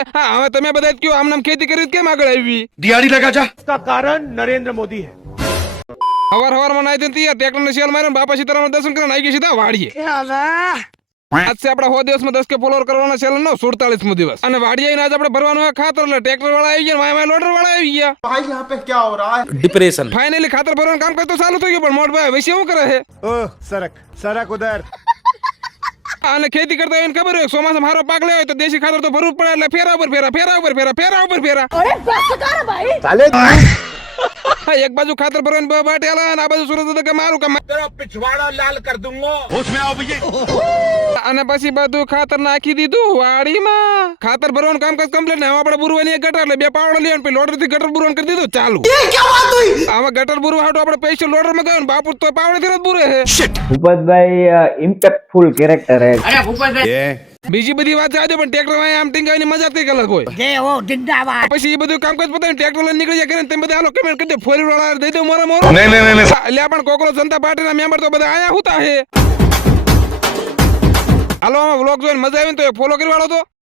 હા હવે તમે બધા જ કયો આમ નામ ખેતી કરી કેમ આગળ આવી दिहाड़ी लगा जा। का कारण नरेंद्र मोदी है। हवार में नाई देती ट्रैक्टर ने सेल मारे बापा सीताराम दर्शन करने आई गई सीधा वाड़िए आज से अपना 100 દિવસ માં 10 કે ફોલોવર કરવાના છે નો 47 મો દિવસ અને વાડી આવીને આજ આપણે ભરવાનું હોય ખાતર એટલે ટ્રેક્ટર વાળા આવી ગયા માય લોડર વાળા આવી ગયા भाई यहाँ पे क्या हो रहा है? डिप्रेशन ફાઇનલી ખાતર ભરવાનું કામ કરતો ચાલુ થઈ ગયું પણ મોટ ભાઈ વૈસે શું કરે છે ओह सरक सरक उधर। અને ખેતી કરતા હોય ખબર હોય ચોમાસા મારો પાક લેવો તો દેશી ખાતર તો ભરવું પડે એટલે ફેરા ઉપર ફેરા ફેરા ઉપર ફેરા ફેરા ઉપર ફેરા अरे बस कर भाई હા એક બાજુ ખાતર ભરવાની બાટે આલા અને આ બાજુ સુરત તો કે મારું કામ पिछवाड़ा लाल कर दूंगा। होश में आओ भैया। અને પછી બધું ખાતર નાખી દીધું વાડીમાં ખાતર ભરવાનું કામ કમ્પ્લીટ ને હવે આપણે બુરવાની એક ગટર એટલે બે પાવડા લેવાનું પછી લોડર થી ગટર બુરવાનું કરી દીધું ચાલુ આમાં ગટર બુરવા હાટો આપણે પૈસા લોડર માં ગયો ને બાપુ તો પાવડે થી જ બુરે છે ભૂપતભાઈ ઇમ્પેક્ટફુલ કેરેક્ટર હે બીજી બધી વાત જાજો પણ ટ્રેક્ટર માં આમ ટીંગાવાની મજા જ કંઈક અલગ હોય जय हो जिंदाबाद। પછી એ બધું કામ કાજ પતાવીને ટ્રેક્ટર લઈને નીકળી જાય તમે બધા હાલો કમેન્ટ કરી દે ફોર વ્હીલર વાળા દઈ દો મોરા મોરો नहीं नहीं नहीं એટલે પણ કોકરો જનતા પાર્ટીના મેમ્બર તો બધા આયા હુતા હે હાલો આમાં વ્લોગ જોઈને મજા આવી ને તો ફોલો કરી વાળો તો